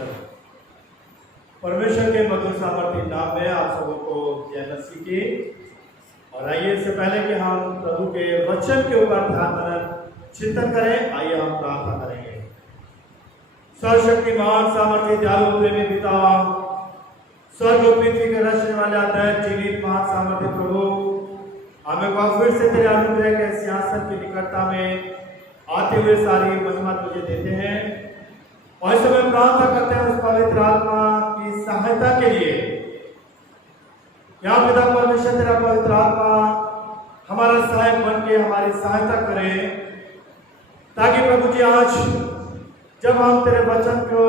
चलो, परमेश्वर के मधुर सामर्थ्य नाम में आप सबों को जय मसीह की। और आइए, इससे पहले कि हम प्रभु के वचन के ऊपर ध्यान चिंतन करें, आइए हम प्रार्थना करेंगे। सर्वशक्तिमान सामर्थ्य दयालु प्रेमी पिता, स्वर्ग और पृथ्वी के रचने वाले अद्भुत जीवित महान सामर्थ्य प्रभु, हमें फिर से तेरे अनुग्रह के सिंहासन की निकटता में आते हुए सारी महिमा तुझे देते हैं। और इस समय प्रार्थना करते हैं उस पवित्र आत्मा की सहायता के लिए। यहाँ पिता परमेश्वर तेरा पवित्र आत्मा हमारा सहायक बन के हमारी सहायता करे, ताकि प्रभु जी आज जब हम तेरे वचन को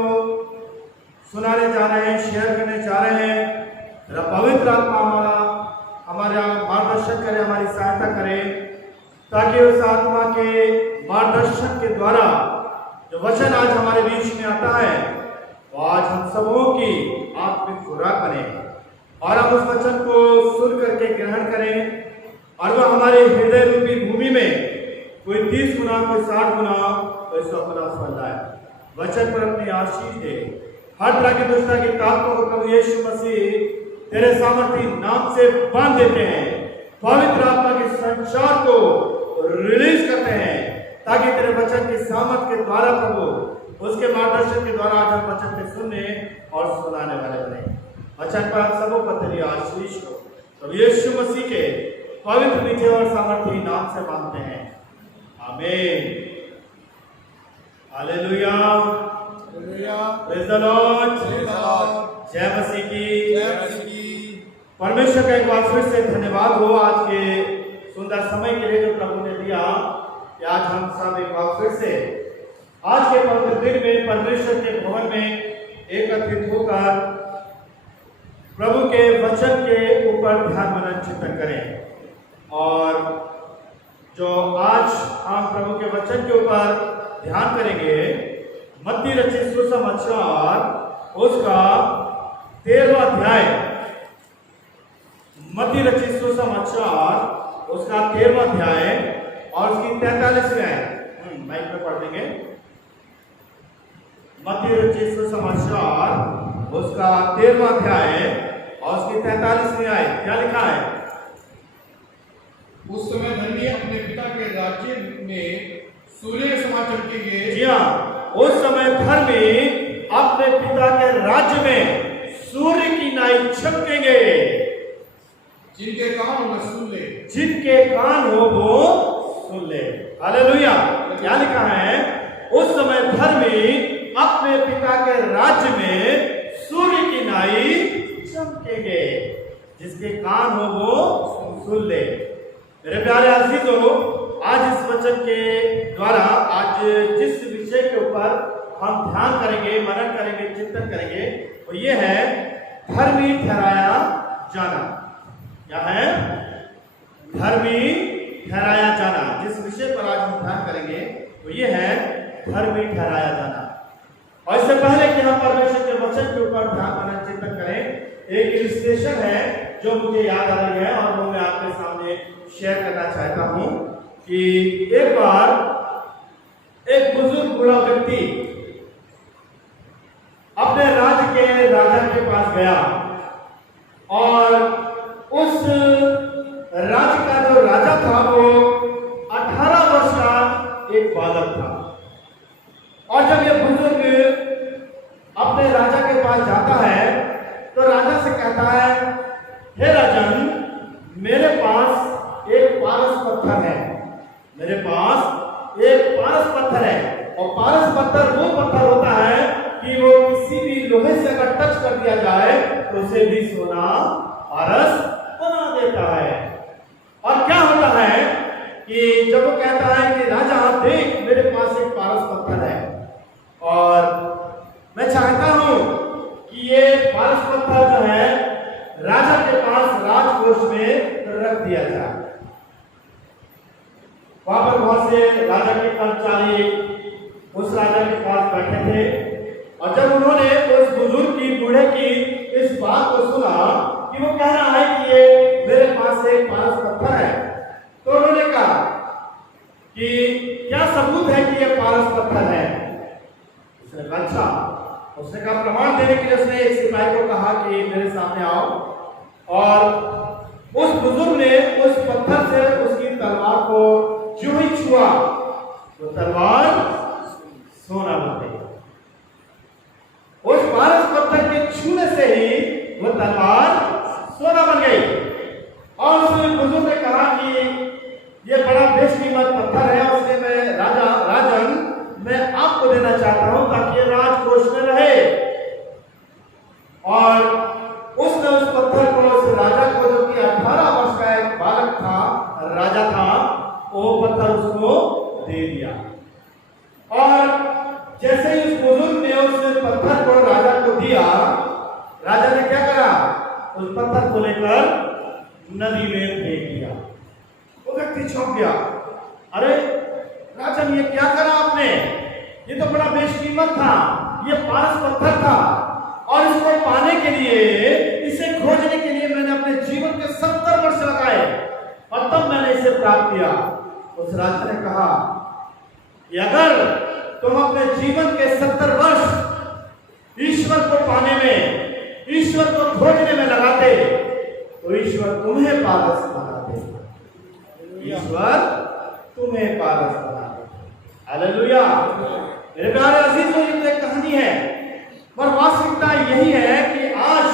सुनाने जा रहे हैं, शेयर करने जा रहे हैं, तेरा पवित्र आत्मा हमारा मार्गदर्शन करे, हमारी सहायता करे, ताकि उस आत्मा के मार्गदर्शन के द्वारा जो वचन आज हमारे बीच में आता है वो आज हम सबों की आत्मिक खुराक बने और हम उस वचन को सुन करके ग्रहण करें और वह हमारे हृदय रूपी भूमि में कोई 30 गुना, कोई 60 गुना, कोई 100 गुना फल लाए। वचन पर अपनी आशीष दे। हर तरह की दुष्टता की ताकतों को प्रभु यीशु मसीह तेरे सामर्थी नाम से बांध देते हैं। पवित्र आत्मा के संचार को रिलीज करते हैं, ताकि तेरे वचन की सामर्थ के द्वारा प्रभु उसके मार्गदर्शन के द्वारा आज हम वचन के सुनने और सुनाने वाले बने। वचन पर आप सबों को तेरी आशीष हो। प्रभु यीशु मसीह के पवित्र मीठे और सामर्थी नाम से मांगते हैं, आमीन। हालेलुया, प्रेज़ द लॉर्ड, जय मसीह की। परमेश्वर का एक बार फिर से धन्यवाद हो आज के सुंदर समय के लिए जो प्रभु ने दिया कि आज हम सब एक बार फिर से आज के पवित्र दिन में परमेश्वर के भवन में एकत्रित होकर प्रभु के वचन के ऊपर ध्यान मनन चिंतन करें। और जो आज हम प्रभु के वचन के ऊपर ध्यान करेंगे, मत्ती रचित सुसमाचार उसका 13वां अध्याय, मत्ती रचित सुसमाचार उसका 13वां अध्याय और उसकी 43वीं आयत माइक में पढ़ देंगे। मत्ती रचित सुसमाचार उसका 13वां अध्याय और उसकी 43वीं आयत, क्या लिखा है? उस समय धर्मी अपने पिता के राज्य में सूर्य के समान चमकेंगे। जी हाँ, उस समय धर्मी अपने पिता के राज्य में सूर्य की नाई चमकेंगे। जिनके कान हो वह सुन ले, जिनके कान हो वो सुन ले। हालेलुया। क्या लिखा है? उस समय धर्मी अपने पिता के राज्य में सूर्य की नाई चमकेंगे। जिसके कान हो वो सुन ले। मेरे प्यारे अजीजों, आज इस वचन के द्वारा आज जिस विषय के ऊपर हम ध्यान करेंगे, मनन करेंगे, चिंतन करेंगे, वो ये है धर्मी ठहराया जाना। क्या है? धर्मी ठहराया जाना। जिस विषय पर आज हम ध्यान करेंगे वो ये है धर्मी ठहराया जाना। और इससे पहले कि हम परमेश्वर के वचन के ऊपर ध्यान मनन चिंतन करें, एक इलस्ट्रेशन है जो मुझे याद आ रही है और वो मैं आपके सामने शेयर करना चाहता हूं कि एक बार एक बुजुर्ग बूढ़ा व्यक्ति अपने राज्य के राजा के पास गया और उस राज्य का जो राजा था वो 18 वर्ष का एक बालक था। और जब ये बुजुर्ग अपने राजा के पास जाता है तो राजा से कहता है, हे राजन, मेरे पास एक पारस पत्थर है। मेरे पास एक पारस पत्थर है। और पारस पत्थर वो पत्थर होता है कि वो किसी भी लोहे से अगर टच कर दिया जाए तो उसे भी सोना पारस बना देता है। और क्या होता है कि जब वो कहता है कि राजा देख, मेरे पास एक पारस पत्थर है और मैं चाहता हूं कि ये पारस पत्थर जो है राजा के पास राजकोष में रख दिया जाए। वहां पर बहुत से राजा के कर्मचारी उस राजा के पास बैठे थे और जब उन्होंने उस बुजुर्ग की, बूढ़े की इस बात को सुना कि वो कह रहा है कि ये मेरे पास एक पारस पत्थर है, तो उन्होंने कहा कि क्या सबूत है कि ये पारस पत्थर है? उसने कहा अच्छा, उसने कहा प्रमाण देने के लिए उसने एक सिपाही को कहा कि मेरे सामने आओ, और उस बुजुर्ग ने उस पत्थर से उसकी तलवार को जो ही छुआ तो तलवार सोना बन गई। उस पारस पत्थर के छूने से ही वो तलवार सोना बन गई। और उस बुजुर्ग ने कहा कि ये बड़ा बेशकीमत पत्थर है, उससे मैं राजन मैं आपको देना चाहता हूं ताकि ये राजकोष में रहे। और उसने उस पत्थर को उस राजा को, जो कि 18 वर्ष का एक बालक था, राजा था, वो पत्थर उसको दे दिया। और जैसे ही उस बुजुर्ग ने उस पत्थर को राजा को दिया, राजा ने क्या करा, उस पत्थर को लेकर नदी में फेंक दिया। वो व्यक्ति चौंक गया, अरे राजन ये क्या करा आपने, ये तो बड़ा बेशकीमत था, ये पारस पत्थर था, और इसको पाने के लिए, इसे खोजने के लिए मैंने अपने जीवन के 70 वर्ष लगाए और तब मैंने इसे प्राप्त किया। उस राजा ने कहा कि अगर तुम अपने जीवन के 70 वर्ष ईश्वर को पाने में, ईश्वर को खोजने में लगाते तो ईश्वर तुम्हें पारस बना देगा, ईश्वर तुम्हें पारस बना देगा। हालेलुया। मेरे प्यारे अजीजों, ये तो एक कहानी है, पर वास्तविकता यही है कि आज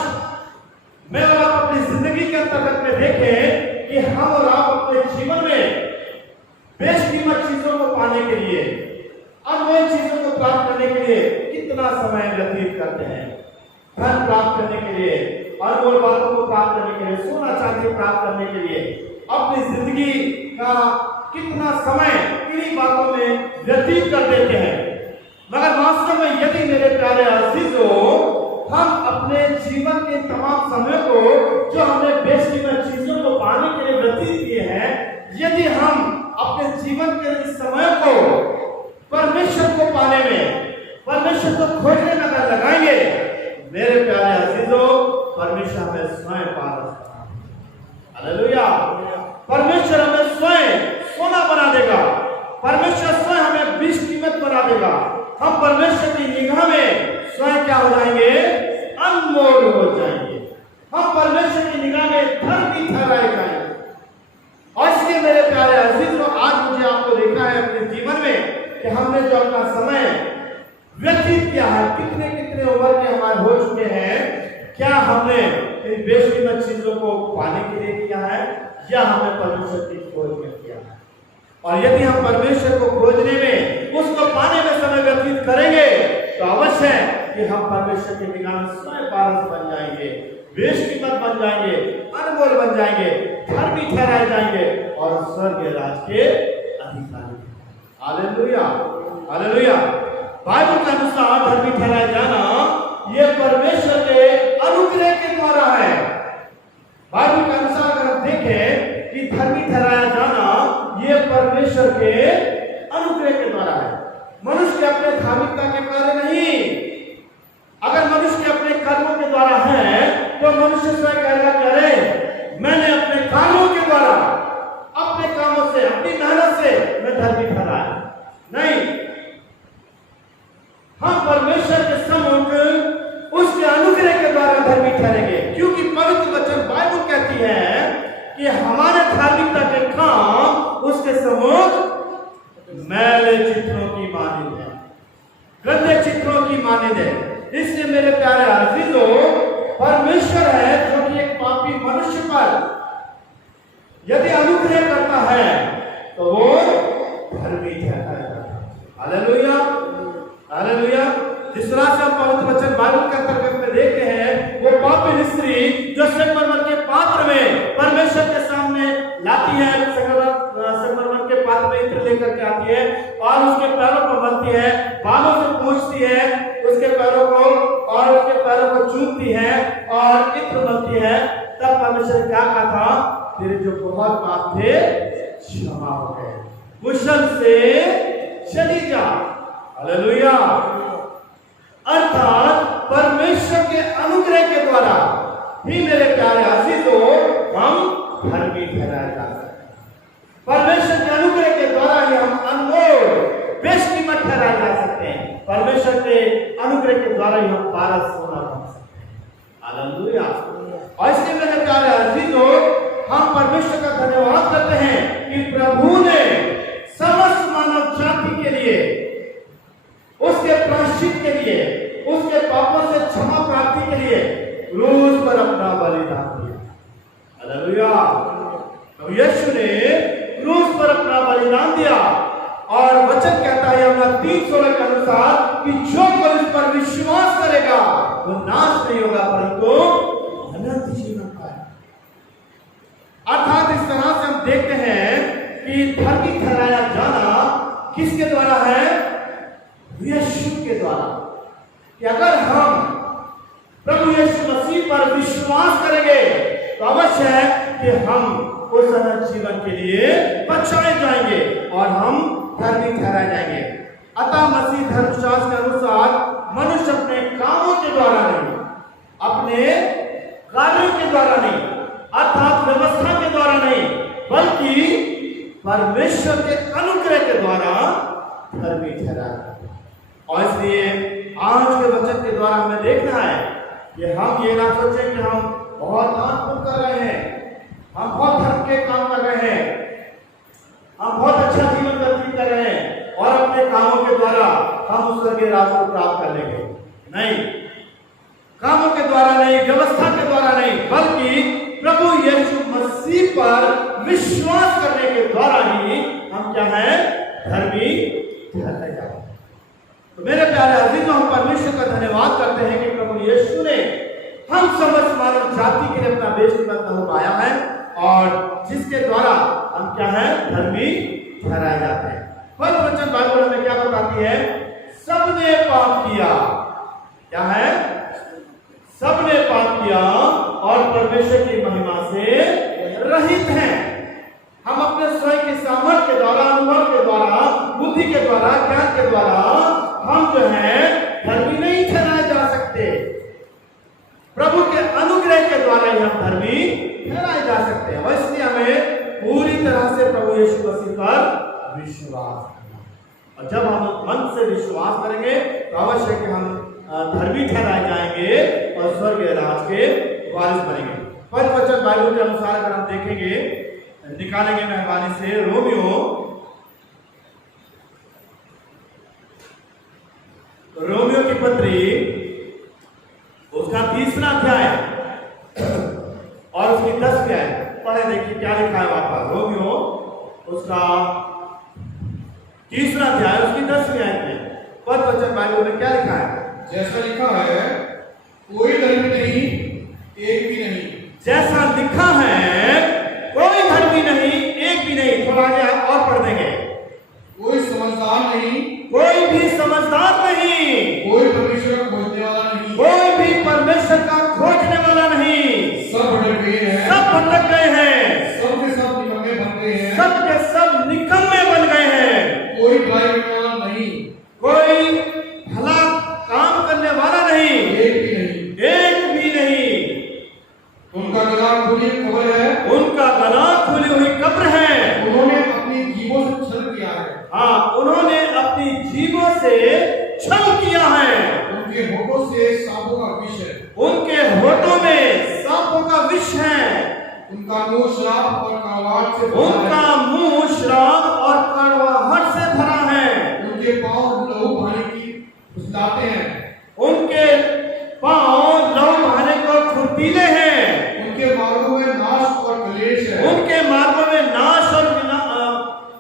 मैं और आप अपनी जिंदगी के अंतर्गत में देखें कि हम और आप अपने जीवन में बेशकीमत चीजों को पाने के लिए, अनमोल चीजों को प्राप्त करने के लिए कितना समय व्यतीत करते हैं। धन प्राप्त करने के लिए, अनमोल बातों को प्राप्त करने के लिए, सोना चांदी प्राप्त करने के लिए अपनी जिंदगी का कितना समय इन्हीं बातों में व्यतीत कर देते हैं। मगर वास्तव में यदि मेरे प्यारे अजीजों, हम अपने जीवन के तमाम समय को, जो हमने बेशकीमत चीजों को पाने के लिए व्यतीत किए हैं, यदि हम अपने जीवन के इस समय को परमेश्वर को पाने में, परमेश्वर को खोजने में अगर लगाएंगे, मेरे प्यारे अजीजों, परमेश्वर हमें स्वयं पारस बना देगा। हालेलुया। परमेश्वर हमें स्वयं सोना बना देगा, परमेश्वर स्वयं हमें बेशकीमत बना देगा। हम परमेश्वर की निगाह में स्वयं क्या हो जाएंगे, अनमोल हो जाएंगे। हम परमेश्वर की निगाह में धर्मी ठहराए जाएंगे। और इसलिए मेरे प्यारे अजीजों, आज मुझे आपको देखना है अपने जीवन में कि हमने जो अपना समय व्यतीत किया है, कितने कितने उम्र के हमारे हो चुके हैं, क्या हमने इन बेशकीमत चीजों को पाने के लिए किया है या हमने परमेश्वर की खोज में किया है। और यदि हम परमेश्वर को खोजने में, उसको पाने में समय व्यतीत करेंगे तो अवश्य है कि हम परमेश्वर की निगाह में स्वयं पारस बन जाएंगे, बेशकीमत बन जाएंगे, अनमोल बन जाएंगे, धर्मी ठहराए जाएंगे और स्वर्गीय राज के अधिकारी। Hallelujah, hallelujah. बाइबल के अनुसार धर्मी ठहराया जाना यह परमेश्वर के अनुग्रह के द्वारा है। बाइबल के अनुसार अगर हम देखें कि धर्मी ठहराया जाना यह परमेश्वर के अनुग्रह के द्वारा है, मनुष्य के अपने धार्मिकता के कार्य नहीं। अगर मनुष्य के अपने कर्मों के द्वारा है तो मनुष्य स्वयं कहेगा कि अरे मैंने अपने कामों के द्वारा, अपने कामों से, अपनी मेहनत से मैं धर्मी ठहराया। नहीं, हम परमेश्वर के सम्मुख उसके अनुग्रह के द्वारा धर्मी ठहरेंगे, क्योंकि पवित्र वचन बाइबल कहती है कि हमारे धार्मिकता के काम उसके सम्मुख मैले चित्रों की मानिंद है, गंदे चित्रों की मानिंद है। इसलिए मेरे प्यारे अजीजों, परमेश्वर है जो कि एक पापी मनुष्य पर यदि अनुग्रह करता है तो वो धर्मी ठहराया जाता है। Hallelujah, hallelujah. जिस तरह से हम पवित्र वचन बाइबल के अंतर्गत में देखते हैं, वो पापी स्त्री जो संगमरमर के पात्र में परमेश्वर के सामने लाती है, संगमरमर के पात्र में इत्र लेकर के आती है और उसके पैरों पर मलती है, बालों से पोंछती है उसके पैरों को और उसके पैरों को चूमती है और इत्र मलती है, तब परमेश्वर ने क्या कहा था, तेरे जो बहुत पाप थे क्षमा हो गए, मुश्किल से चली जा। हालेलुया। अर्थात परमेश्वर के अनुग्रह के द्वारा ही मेरे प्यारे अजीजों हम धर्मी ठहराए जा सकते हैं। परमेश्वर के अनुग्रह के द्वारा ही हम अनमोल बेशकीमत ठहराए जा सकते हैं। परमेश्वर के अनुग्रह के द्वारा ही हम पारस होना बन सकते हैं। हालेलुया। और इसलिए मेरे प्यारे अजीजों, हम परमेश्वर का धन्यवाद करते हैं कि प्रभु ने समस्त मानव जाति के लिए, उसके प्रायश्चित के लिए, उसके पापों से क्षमा प्राप्ति के लिए क्रूस पर अपना बलिदान दिया। हालेलुया। तो यीशु ने क्रूस पर अपना बलिदान दिया और वचन कहता है यमुना 3:16 के अनुसार कि जो कोई इस पर विश्वास करेगा वो नाश नहीं होगा परंतु अनंत जीवन पाएगा। अर्थात इस तरह से हम देखते हैं कि धर्मी ठहराया जाना किसके द्वारा है? यीशु के द्वारा। कि अगर हम प्रभु यीशु मसीह पर विश्वास करेंगे तो अवश्य है कि हम उस अनंत जीवन के लिए बचाए जाएंगे और हम धर्मी ठहराए जाएंगे। अतः मसीह धर्मशास्त्र के अनुसार मनुष्य अपने कामों के द्वारा नहीं, अपने कार्यों के द्वारा नहीं, अर्थात व्यवस्था के द्वारा नहीं, बल्कि परमेश्वर के अनुग्रह के द्वारा धर्मी ठहराया। और इसलिए आज के वचन के द्वारा हमें देखना है कि हम ये ना सोचें कि हम बहुत दान कर रहे हैं, हम बहुत धर्म के काम कर रहे हैं, हम बहुत अच्छा जीवन व्यतीत कर रहे हैं और अपने कामों के द्वारा हम उस स्वर्गीय राज को प्राप्त कर लेंगे। नहीं, कामों के द्वारा नहीं, व्यवस्था के द्वारा नहीं, बल्कि प्रभु यीशु मसीह पर विश्वास करने के द्वारा ही हम क्या है? धर्मी ठहराए जाएंगे। तो मेरे प्यारे अजीजों, हम परमेश्वर का धन्यवाद करते हैं कि प्रभु यीशु ने हम समस्त मानव जाति के लिए अपना बेशकीमती खून बहाया है और जिसके द्वारा हम क्या है? धर्मी ठहराए जाते हैं। पवित्र वचन बाइबल हमें क्या बताती है? सबने पाप किया। क्या है? सबने पाप किया और परमेश्वर की महिमा से रहित हैं। हम अपने स्वयं के सामर्थ्य के द्वारा, अनुभव के द्वारा, बुद्धि के द्वारा, ज्ञान के द्वारा हम जो है धर्मी नहीं ठहराए जा सकते। प्रभु के अनुग्रह के द्वारा ही हम धर्मी ठहराए जा सकते हैं। और इसलिए हमें पूरी तरह से प्रभु यीशु मसीह पर विश्वास करना। और जब हम मन से विश्वास करेंगे तो अवश्य कि हम धर्मी ठहराए जाएंगे और स्वर्गीय राज के वारिस बनेंगे। पवित्र वचन बाइबल के अनुसार अगर हम देखेंगे, निकालेंगे मेहरबानी से रोमियो की पत्री, उसका 3वां अध्याय और उसकी 10वीं आयत पढ़े, देखिए क्या लिखा है वहां पर। रोमियो उसका 3वां अध्याय उसकी 10वीं आयत में पवित्र वचन बाइबल में क्या लिखा है? जैसा लिखा है, कोई धर्मी नहीं, एक भी नहीं। जैसा लिखा है, कोई धर्मी नहीं, एक भी नहीं। थोड़ा आगे और पढ़ देंगे। कोई समझदार नहीं, कोई भी समझदार नहीं, कोई परमेश्वर को खोजने वाला नहीं, कोई भी परमेश्वर का खोजने वाला नहीं। सब भटक गए हैं, सब भटक गए हैं, सब के सब निकम्मे बन गए हैं, सब के सब निकम्मे बन गए हैं। कोई भलाई करने वाला नहीं, कोई भला काम करने वाला नहीं, एक भी नहीं, एक भी नहीं। उनका गला खुली कब्र है, उनका गला खुली हुई कब्र है। उन्होंने अपनी जीवों से छल किया है। हाँ, उन्होंने अपनी जीवों से छल किया है। उनके होठों से सांपों का विष है, उनके होठों में सांपों का विष है। उनका मुंह श्राप और कड़वाहट से भरा उनका है। मुंह श्राप और कड़वाहट से भरा है। उनके पांव लहू बहाने की फुसलाते हैं, उनके पांव लहू बहाने को फुर्तीले हैं। उनके मार्गों में नाश और क्लेश है, उनके मार्गों में नाश और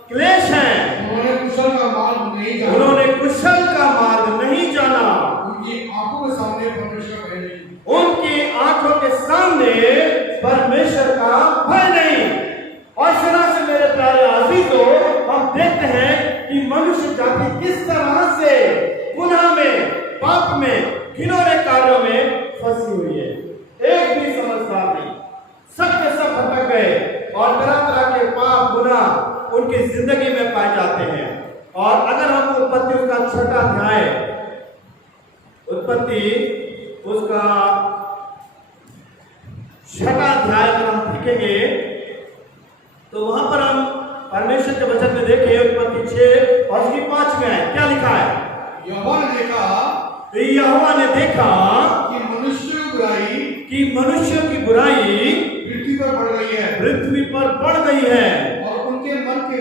क्लेश है। उन्होंने कुशल का मार्ग नहीं जाना, उन्होंने कुशल का मार्ग नहीं जाना। उनकी आंखों के सामने परमेश्वर का भय नहीं, उनकी आंखों के सामने परमेश्वर का भय नहीं। और इस तरह से मेरे प्यारे अजीजों, हम देखते हैं कि मनुष्य जाति किस तरह से गुनाह में, पाप में, घिनौने कार्यों में फंसी हुई है। एक भी समझदार नहीं, सब के सब भटक गए और तरह तरह के पाप, गुनाह उनकी जिंदगी में पाए जाते हैं। और अगर हम उत्पत्ति उसका 6वां अध्याय, उत्पत्ति उसका 6वां अध्याय अगर हम देखेंगे तो वहां पर हम परमेश्वर के वचन में देखें, उत्पत्ति 6 और उसकी 5 में क्या लिखा है? यहोवा ने देखा यहोवा ने देखा कि मनुष्य की बुराई पृथ्वी पर बढ़ गई है पृथ्वी पर बढ़ गई है और उनके मन के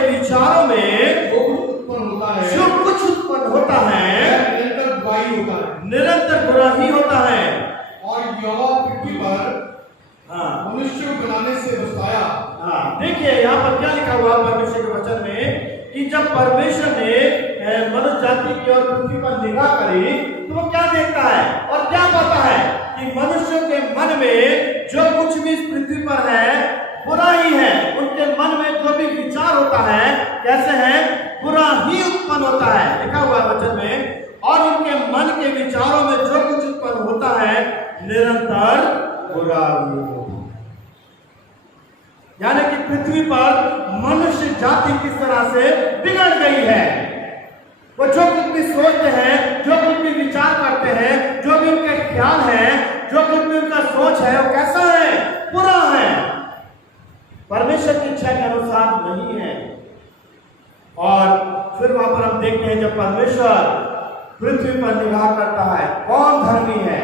विचारों में जो कुछ उत्पन्न होता है निरंतर बुरा ही होता है। और यहोवा पृथ्वी पर मनुष्य को बनाने से बसाया। देखिए यहाँ पर क्या लिखा हुआ परमेश्वर के वचन में कि जब परमेश्वर ने मनुष्य जाति की और पृथ्वी पर निगाह करी तो वो क्या देखता है और क्या पाता है कि मनुष्य के मन में जो कुछ भी इस पृथ्वी पर है बुरा ही है। उनके मन में जो भी विचार होता है कैसे है, बुरा ही उत्पन्न होता है। लिखा हुआ वचन में और उनके मन के विचारों में जो कुछ उत्पन्न होता है निरंतर बुरा ही होता है। यानी कि पृथ्वी पर मनुष्य जाति किस तरह से बिगड़ गई है। वो जो कुछ भी सोचते हैं, जो कुछ भी विचार करते हैं, जो भी उनके ख्याल है, जो कुछ भी उनका सोच है वो कैसा है, बुरा है, परमेश्वर की इच्छा के अनुसार नहीं है। और फिर वहां पर हम देखते हैं जब परमेश्वर पृथ्वी पर निगाह करता है कौन धर्मी है,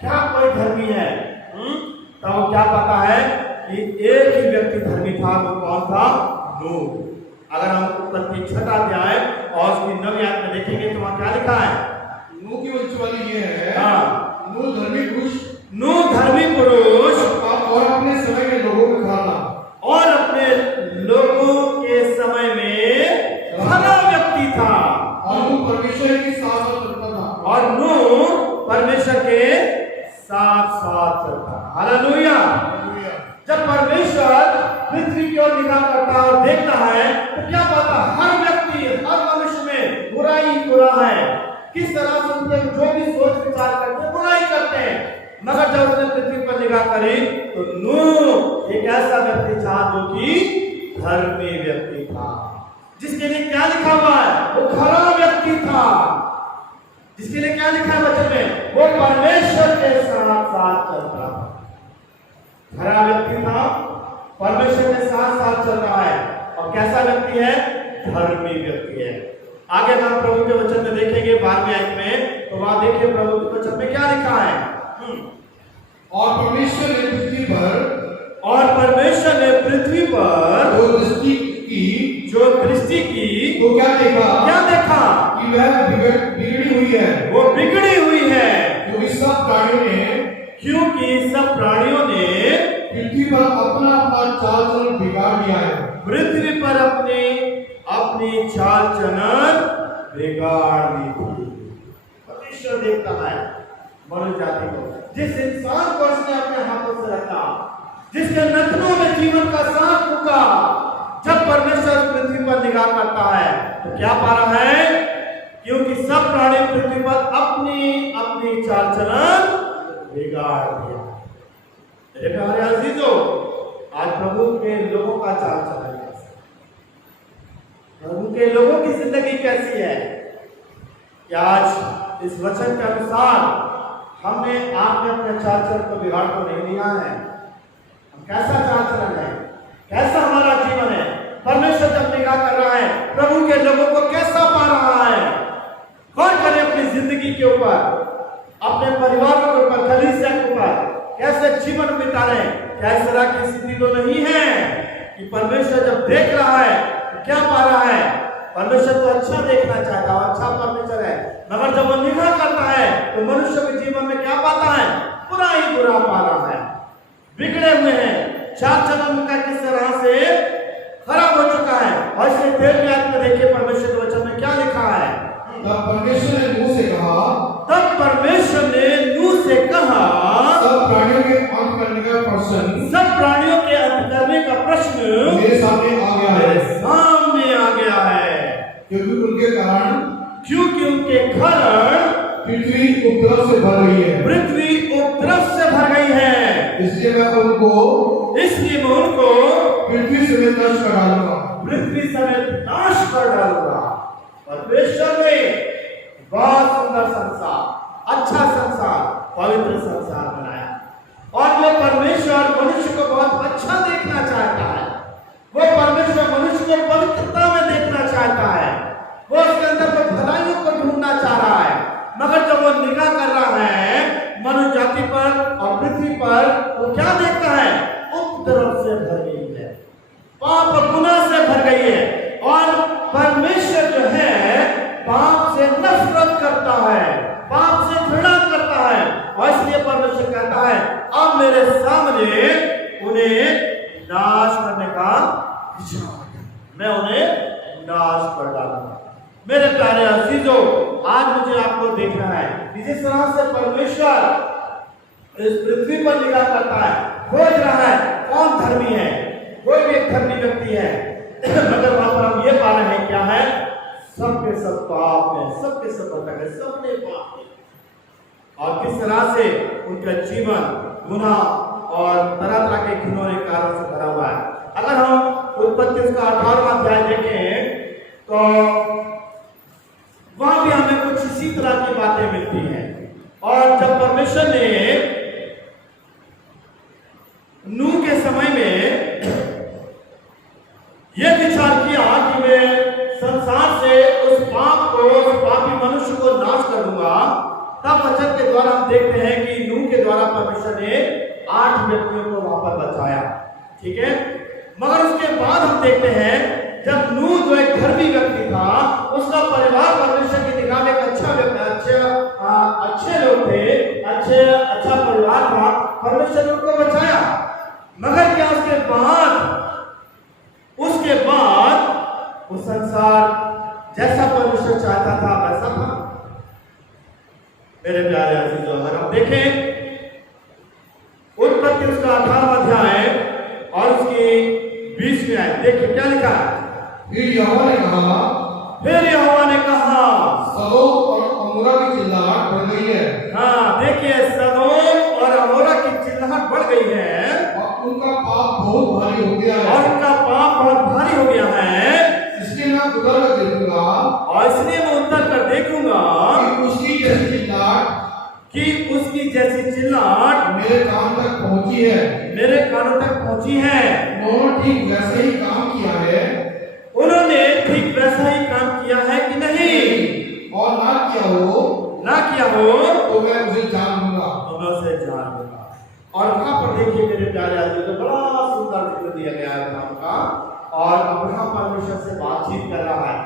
क्या कोई धर्मी है, तो वो क्या पता है कि एक ही व्यक्ति धर्मी था। वो कौन था, नूह। अगर हम उत्पत्ति 6 अध्याय और उसकी 9वीं आयत में देखेंगे तो वहां क्या लिखा है, नूह की भविष्यवाणी ये है, नूह नूह धर्मी पुरुष और अपने समय के लोगों को खाना और अपने लोगों के समय में खरा व्यक्ति था। और नूह परमेश्वर के साथ चलता था। और नूह परमेश्वर के साथ चलता। हालेलुया। जब परमेश्वर पृथ्वी की ओर निगाह करता है और देखता है तो क्या पाता, हर व्यक्ति हर मनुष्य में बुराई बुरा है। किस तरह से उनके जो भी सोच विचार करते हैं बुराई करते हैं। मगर जब उसने पृथ्वी पर निगाह करी तो नूह एक ऐसा व्यक्ति था जो कि धर्मी व्यक्ति था, जिसके लिए क्या लिखा हुआ है, वो खरा व्यक्ति था। जिसके लिए क्या लिखा है वचन में, वो परमेश्वर के साथ चलता था। खरा व्यक्ति था, परमेश्वर के साथ चल रहा है। और कैसा व्यक्ति है, धर्मी व्यक्ति है। आगे हम प्रभु के वचन में देखेंगे 12वीं आयत में, तो वहां देखिए प्रभु के वचन में क्या लिखा है। और परमेश्वर ने पृथ्वी पर जो दृष्टि की तो क्या देखा कि वह बिगड़ी हुई है क्योंकि सब प्राणियों ने पृथ्वी पर अपना चाल चलन बिगाड़ दिया है। पृथ्वी पर अपनी चाल चलन बिगाड़ दी थी। परमेश्वर देखता है मनुष्य जाति को, जिस इंसान को उसने अपने हाथों से रखा, जिसके नथनों में जीवन का सांस फूंका, जब परमेश्वर पृथ्वी पर निगाह करता है तो क्या पा रहा है, क्योंकि सब प्राणी पृथ्वी पर अपनी चाल चलन बिगाड़ दिया। मेरे प्यारे अजीजों, आज प्रभु के लोगों का चाल चलन कैसा, प्रभु के लोगों की जिंदगी कैसी है, क्या आज इस वचन के अनुसार हमने आपने अपने चाल चलन को बिगाड़ तो नहीं दिया है। हम कैसा चाल चलन है, कैसा हमारा जीवन है, परमेश्वर जब निगाह कर रहा है प्रभु के लोगों को कैसा पा रहा है। गौर करें अपनी जिंदगी के ऊपर, अपने परिवार के ऊपर, कलीसिया के ऊपर, कैसे जीवन बिता रहे हैं। क्या इस तरह की स्थिति तो नहीं है कि परमेश्वर जब देख रहा है तो क्या पा रहा है, परमेश्वर तो अच्छा देखना चाहता है, अच्छा परमेश्वर है, मगर जब वो निगाह करता है तो मनुष्य के जीवन में क्या पाता है, बुरा ही बुरा पा रहा है। बिगड़े हुए हैं, चाल चलन उनका किस तरह से खराब हो चुका है। और इसलिए 13वीं आयत में देखिए परमेश्वर के वचन में क्या लिखा है, तब परमेश्वर ने नूह से कहा, सब प्राणियों के अंत करने का प्रश्न मेरे सामने आ गया है। क्योंकि उनके कारण पृथ्वी उपद्रव से भर गई है। इसलिए मैं उनको पृथ्वी समेत नाश कर डालूंगा। परमेश्वर ने बहुत सुंदर संसार, अच्छा संसार, पवित्र संसार बनाया और वो परमेश्वर मनुष्य को बहुत अच्छा देखना चाहता है। वो परमेश्वर मनुष्य को पवित्रता में देखना चाहता है। वो उसके निगाह कर रहा है मनुष्य जाति पर और पृथ्वी पर, वो क्या देखता है? उपद्रव से भर गई है, पाप और गुनाह से भर गई है, और परमेश्वर जो है पाप से नफरत करता है, पाप से घृणा करता है। और इसलिए परमेश्वर कहता है अब मेरे सामने उन्हें नाश करने का विचार, मैं उन्हें नाश कर डालूंगा। मेरे प्यारे अजीजों, आज मुझे आपको देखना है जिस तरह से परमेश्वर इस पृथ्वी पर निगाह करता है, खोज रहा है कौन धर्मी है। कोई भी एक धर्मी व्यक्ति है, मगर वहां पर हम ये पा रहे हैं क्या है? सबके सब पाप है, सबके सब भटक है, सबने पाप है, और किस तरह से उनका जीवन गुनाह और तरह तरह के घिनौने कारणों से भरा हुआ है। अगर हम उत्पत्ति उसका 18वां अध्याय देखें तो वहां भी हमें कुछ इसी तरह की बातें मिलती हैं। और जब परमेश्वर ने नूह के समय में यह विचार किया कि मैं संसार से उस पाप को, उस पापी मनुष्य को नाश कर दूंगा, तब वचन के द्वारा हम देखते हैं कि नूह के द्वारा परमेश्वर ने 8 व्यक्तियों को वहां पर बचाया, ठीक है। मगर उसके बाद हम देखते हैं जब नूह जो एक धर्मी व्यक्ति था, उसका परिवार परमेश्वर की निगाह में एक अच्छे लोग थे, अच्छा परिवार था, परमेश्वर ने उनको बचाया। मगर क्या उसके बाद वो संसार जैसा परमेश्वर चाहता था वैसा था? मेरे प्यारे अजीजों, अगर हम देखें उत्पत्ति उसका 18वां अध्याय और उसकी 20वीं आयत, देखिए क्या लिखा है। फिर यहोवा ने कहा सदोम और अमोरा की चिल्लाहट बढ़ गई है। हाँ, देखिए सदोम और अमोरा की चिल्लाहट बढ़ गई है, और उनका पाप बहुत भारी हो गया है, और उनका पाप बहुत भारी हो गया है। इसलिए मैं उतर कर देखूंगा, और इसलिए मैं उतर कर देखूंगा कि उसकी जैसी चिल्लाहट मेरे कान तक पहुंची है, मेरे कानों तक पहुंची है। उन्होंने ठीक वैसे ही काम किया है, उन्होंने ठीक वैसा ही काम किया है कि नहीं? और ना किया हो तो मैं उसे जान लूंगा। और वहां पर देखिए मेरे प्यारे आदमी, तो बड़ा सुंदर जिक्र दिया गया है नाम का, और अब्राहम परमेश्वर से बातचीत कर रहा है,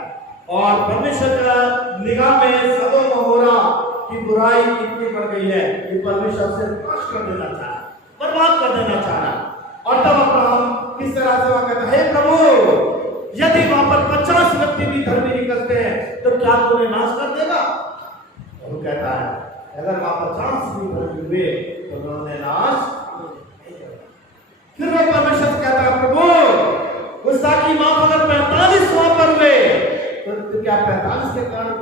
और परमेश्वर का निगाह में सदोम और अमोरा की बुराई इतनी बढ़ गई है कि परमेश्वर से नाश कर देना चाहा, बर्बाद कर देना चाहा। और तब अब्राहम किस तरह से वहां कहता है, प्रभु यदि वहां पर 50 व्यक्ति भी धर्मी निकलते हैं तो क्या तुम्हें नाश कर देगा? और वो कहता है अगर वहां 50 भी धर्मी हुए तो उन्होंने नाश। फिर वो परमेश्वर कहता है, प्रभु गुस्ताखी माफ अगर 45 वहां पर हुए तो क्या 45 के कारण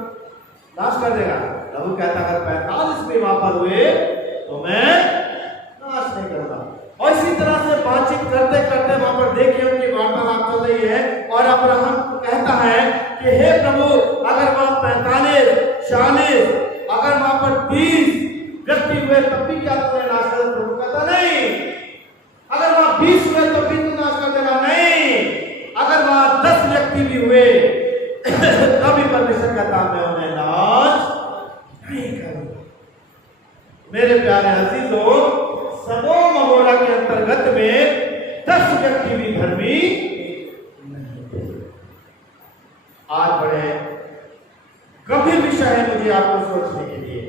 नाश कर देगा? प्रभु कहता अगर 45 भी वहां पर हुए तो मैं नाश नहीं करूंगा। और इसी तरह से बातचीत करते करते वहां पर देखिए उनकी वार्तालाप चल रही है, और अब्राहम कहता है कि हे प्रभु अगर वहां 45, 40, अगर वहां पर 30 व्यक्ति हुए तब भी क्या तुम्हें नाश कर? प्रभु कहता नहीं। अगर वहां 20 हुए तो भी तुम नाश कर देना? नहीं। अगर वहां 10 व्यक्ति भी हुए तभी परमेश्वर कहता मैं उन्हें नाश नहीं करूंगा। मेरे प्यारे अजीजों, सदोम अमोरा के अंतर्गत में 10 व्यक्ति भी धर्मी नहीं थे। आज बड़े गंभीर विषय है मुझे आपको सोचने के लिए,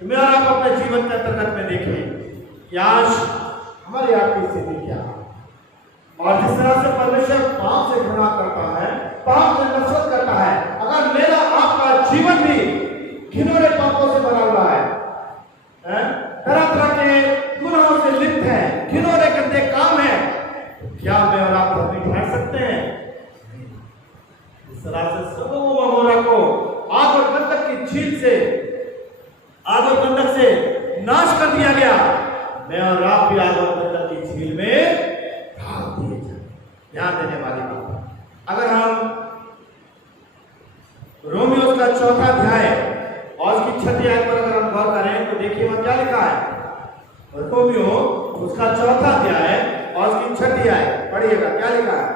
तो मैं और आप अपने जीवन के अंतर्गत में देखें कि आज हमारी आपकी स्थिति क्या है, और जिस तरह से परमेश्वर पाप से घृणा करता है, पाप से नफरत करता है। अगर मेरा आपका जीवन भी घिनौने पापों से भरा हुआ है, तरह तरह के गुनाहों से लिप्त है, घिनौने गंदे काम है, क्या मैं और आप धर्मी ठहर सकते हैं? इस तरह से सदोम और अमोरा को आग और गंधक की झील से, आग और गंधक से नाश कर दिया गया। मैं और आप भी आग और गंधक की झील में डाल दिए जाए। ध्यान देने वाली बात, अगर हम रोमियो का 4था अध्याय और उसकी 6ठी आयत पर अगर हम गौर करें तो देखिए वहां क्या लिखा है। रोमियो उसका 4था अध्याय और उसकी 6ठी आयत पढ़िएगा, क्या लिखा है।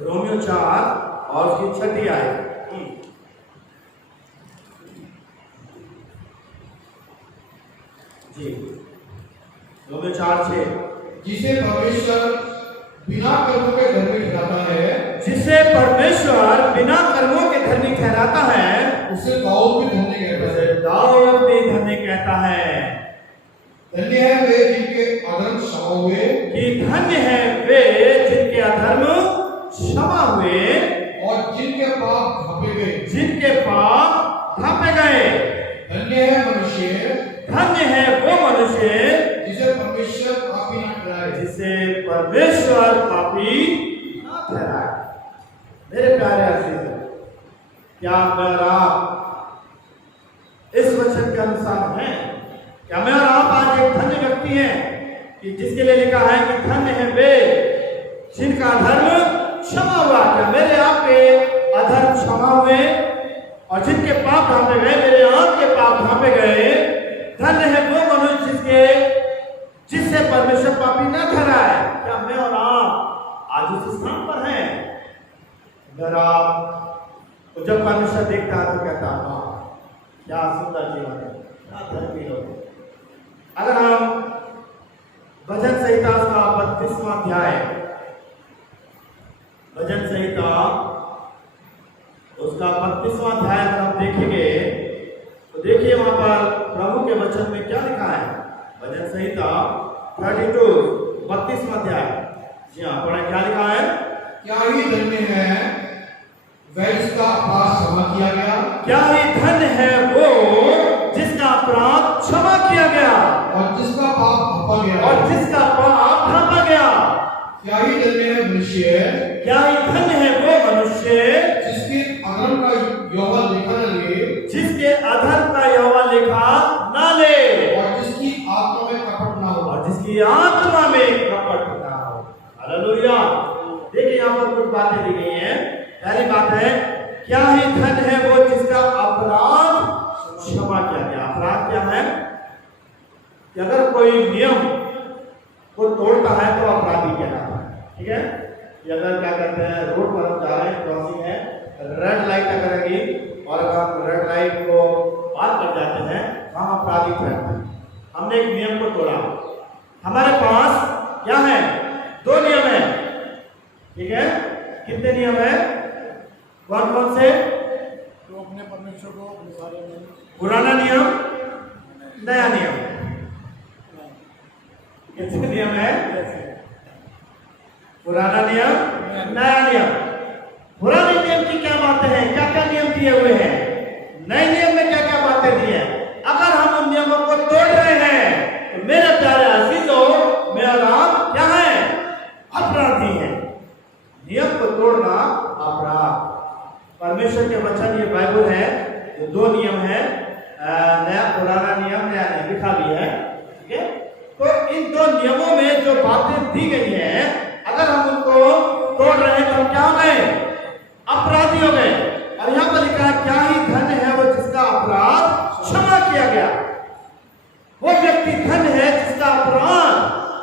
रोमियो 4 और उसकी 6ठी आयत। रोमियो 4:6 जिसे परमेश्वर बिना कर्मों के धर्मी ठहराता है, जिसे परमेश्वर बिना कर्मों के धर्मी ठहराता है, उसे दाऊद भी धन्य कहता है। उसे दाऊद भी धन्य कहता है। धन्य है वे जिनके अधर्म क्षमा हुए, कि धन्य है वे जिनके अधर्म क्षमा हुए और जिनके पाप ढांपे गए। जिनके पाप ढांपे गए। धन्य है मनुष्य, धन्य है वो मनुष्य जिसे परमेश्वर पापी न ठहराए। जिसे परमेश्वर पापी न ठहराए। मेरे प्यारे अजीजों, क्या मैं और आप इस वचन के अनुसार हैं? क्या मैं और आप आज एक धन्य व्यक्ति हैं कि जिसके लिए लिखा है कि धन्य है वे जिनका धर्म क्षमा हुआ? क्या मेरे आपके अधर्म क्षमा हुए और जिनके पाप ढांपे गए, मेरे आपके पाप ढांपे गए? धन्य है वो मनुष्य जिससे परमेश्वर पापी न ठहराए। क्या मैं और आप आज उस स्थान पर हैं? अगर आप तो जब परमेश्वर देखता है तो कहता है वाह क्या सुंदर जीवन है, क्या धर्मी लोग। अगर हम भजन संहिता का 32वां अध्याय, भजन संहिता उसका 32वां अध्याय अगर हम देखेंगे तो देखिए वहां पर प्रभु के वचन में क्या लिखा है। भजन संहिता 32वां अध्याय, जी हाँ पढ़े, क्या लिखा है? क्या ही धन्य है वह जिसका अपराध क्षमा किया गया, क्या ही धन्य है वो जिसका अपराध क्षमा किया गया और जिसका पाप ढांपा गया, और जिसका पाप ढांपा गया। क्या ही धन्य है मनुष्य, क्या ही धन्य है वो मनुष्य जिसके अधर्म का यहोवा लेखा न ले, जिसके अधर्म का यहोवा लेखा ना ले, और जिसकी आत्मा में कपट ना हो, और जिसकी आत्मा में कपट ना हो। हालेलुया। देखिए यहाँ पर कुछ बातें दी गई हैं। पहली बात है क्या ही धन्य है वो जिसका अपराध क्षमा किया गया। अपराध क्या है? कि अगर कोई नियम को तोड़ता है तो अपराधी कहलाता है। ठीक है, कि अगर क्या कहते हैं रोड पर हम जा रहे हैं, क्रॉसिंग है, रेड लाइट अगर लगी और अगर हम रेड लाइट को पार कर जाते हैं तो हम अपराधी ठहरते हैं। हमने एक नियम को तोड़ा। हमारे पास क्या है? 2 नियम है। ठीक है, कितने नियम है? कौन कौन से? तो अपने परमेश्वर को अपने सारे नियम, पुराना नियम, नया नियम। कितने नियम है? पुराना नियम, नया नियम। पुराने नियम की क्या बातें हैं? क्या क्या नियम दिए हुए हैं? नए नियम में क्या क्या बातें दी हैं? अगर हम उन नियमों को तोड़ रहे हैं तो मेरे प्यारे अजीजों, मैं और आप क्या है? अपराधी हैं। नियम को तोड़ना अपराध। परमेश्वर के वचन, ये बाइबल है, जो 2 नियम है, नया पुराना नियम, नया नियम लिखा भी है। ठीक है, तो इन 2 नियमों में जो बातें दी गई हैं, अगर हम उनको तोड़ रहे हैं तो हम क्या हो गए? अपराधी हो गए। और यहाँ पर लिखा है क्या ही धन्य है वो जिसका अपराध क्षमा किया गया। वो व्यक्ति धन्य है जिसका अपराध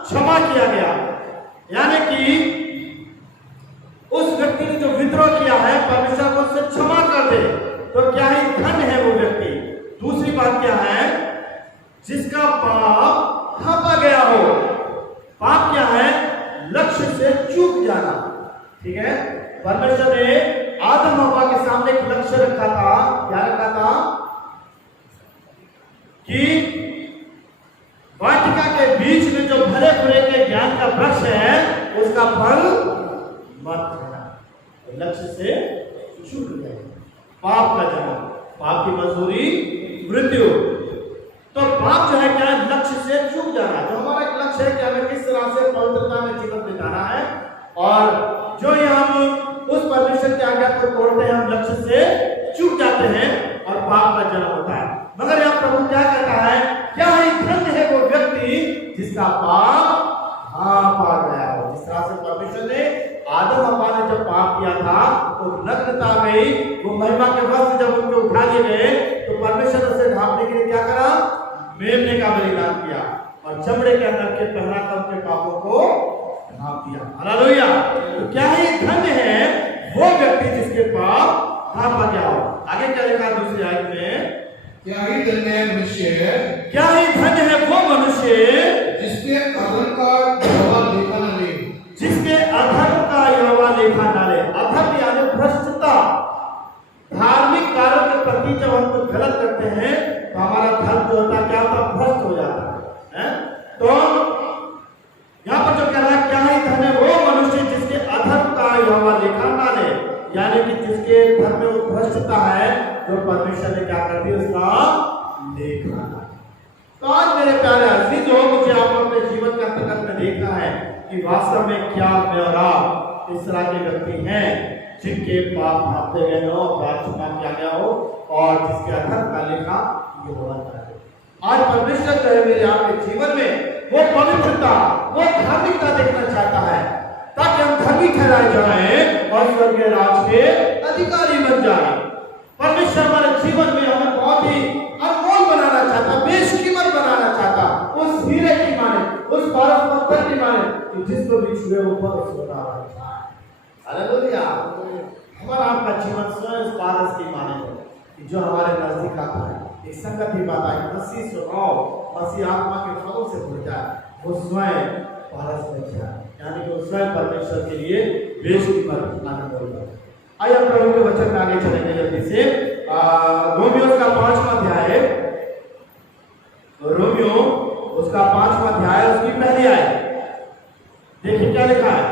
क्षमा किया गया। यानी कि उस व्यक्ति ने जो विद्रोह किया है, परमेश्वर को उससे क्षमा कर दे तो क्या ही धन्य है वो व्यक्ति। दूसरी बात क्या है? जिसका पाप ढांपा गया हो। पाप क्या है? लक्ष्य से चूक जाना। ठीक है, परमेश्वर ने आदम हव्वा के सामने एक लक्ष्य रखा था। क्या रखा था? कि वाटिका के बीच में जो भले बुरे के ज्ञान का वृक्ष है उसका फल मत खाना। लक्ष्य से चूक गए। पाप का जन्म, पाप की मजदूरी मृत्यु। तो पाप जो है क्या? लक्ष्य से चूक जाना। जो हमारा एक लक्ष्य है कि हमें किस तरह से पवित्रता में जीवन बिताना है, और जो ये हम उस परमेश्वर की आज्ञा को तोड़ते हैं, हम लक्ष्य से चूक जाते हैं और पाप का जन्म होता है। मगर यहाँ प्रभु क्या कहता है? क्या ही धन्य है वो व्यक्ति जिसका पाप ढांपा गया हो। जिस तरह से परमेश्वर ने आदम हव्वा ने जब पाप किया था तो नग्नता गई, वो महिमा के वस्त्र जब उनके उठा लिए गए तो परमेश्वर उसे ढांपने के लिए क्या करा? मेमने का बलिदान किया और चमड़े के अंदर के पहना कर उनके पापों को ढांप दिया। हालेलुया। तो क्या ही धन्य है वो व्यक्ति जिसके पाप ढांपा गया हो। आगे क्या लिखा दूसरी आयत में? क्या ही धन्य है मनुष्य, क्या ही धन्य है वो मनुष्य जिसके लेखा डाले। अधर्म यानी भ्रष्टता। धार्मिक कार्यों के प्रति जब हम कुछ गलत करते हैं तो हमारा धर्म जो होता है क्या होता है, भ्रष्ट हो जाता है। तो यहाँ पर जो कह रहा है, क्या ही धन है वो मनुष्य जिसके अधर्म का यहोवा लेखा डाले, यानी कि जिसके धर्म में वो भ्रष्टता है, जो परमेश्वर ने क्या कर दिया उसका लेखा डाला। तो आज मेरे प्यारे अजीजों, मुझे आप अपने जीवन के अंतर्गत में देखना है कि वास्तव में क्या मैं और आप इस तरह के व्यक्ति हैं जिनके पाप ढांपते गए हो, प्रार्थना किया गया हो और जिसके अधर्म का लेखा ये होना चाहिए। आज परमेश्वर जो है मेरे आपके जीवन में वो पवित्रता, वो धार्मिकता देखना चाहता है ताकि हम धर्मी ठहराए जाएं और स्वर्गीय राज के अधिकारी बन जाएं। परमेश्वर हमारे जीवन में हमें बहुत ही अनमोल बनाना चाहता, बेशकीमत बनाना चाहता, उस हीरे की माने, उस पारस पत्थर की माने कि जिसको भी छुए वो पर सोना रहता है। हालेलुया। हमारा आपका जीवन स्वयं पारस की माने हो कि जो हमारे नजदीक आता है, एक संगति बात आई, मसीह स्वभाव, मसीह आत्मा के फलों से भर जाए, वो स्वयं पारस बन जाए, यानी कि वो स्वयं परमेश्वर के लिए बेशकीमत आनंद होगा। आइए हम प्रभु के वचन में आगे चलेंगे जल्दी से। रोमियो का 5वां अध्याय है, रोमियो उसका 5वां अध्याय उसकी पहली आयत देखिए क्या लिखा है।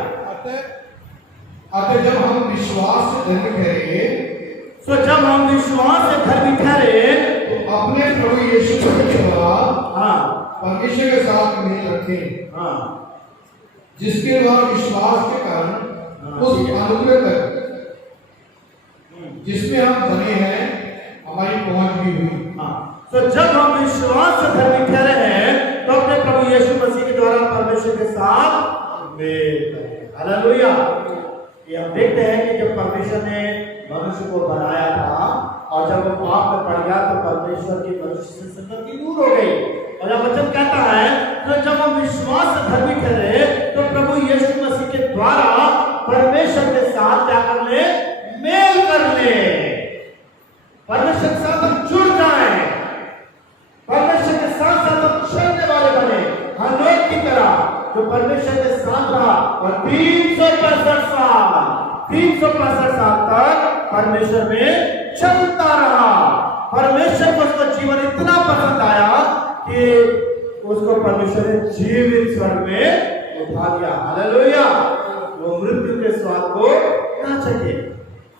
अतः जब हम विश्वास से धर्मी ठहरेंगे, तो जब हम विश्वास से धर्मी ठहरे तो अपने प्रभु यीशु के द्वारा हाँ परमेश्वर के साथ मेल रखें, हाँ जिसके द्वारा विश्वास के कारण उस अनुग्रह तक जिसमें हम बने हैं हमारी पहुंच भी हुई। हाँ, तो जब हम विश्वास से धर्मी ठहरे हैं तो अपने प्रभु यीशु मसीह के द्वारा परमेश्वर के साथ मेल करें। हालेलुया। ये हम देखते हैं कि जब परमेश्वर ने मनुष्य को बनाया था और जब वो पाप में पड़ गया तो परमेश्वर की मनुष्य से संगति दूर हो गई। और जब वचन कहता है तो जब हम विश्वास से धर्मी ठहरे तो प्रभु यीशु मसीह के द्वारा परमेश्वर के साथ क्या कर ले, मेल कर ले, परमेश्वर के साथ हम जुड़ जाएं, परमेश्वर के साथ साथ हम चलने वाले बने, हनोक की तरह जो परमेश्वर के साथ रहा और 365 साल तक परमेश्वर में चलता रहा। परमेश्वर को उसका जीवन इतना पसंद आया कि उसको परमेश्वर ने जीवित स्वर्ग में उठा दिया। हालेलुया। वो मृत्यु के स्वाद को ना चखे।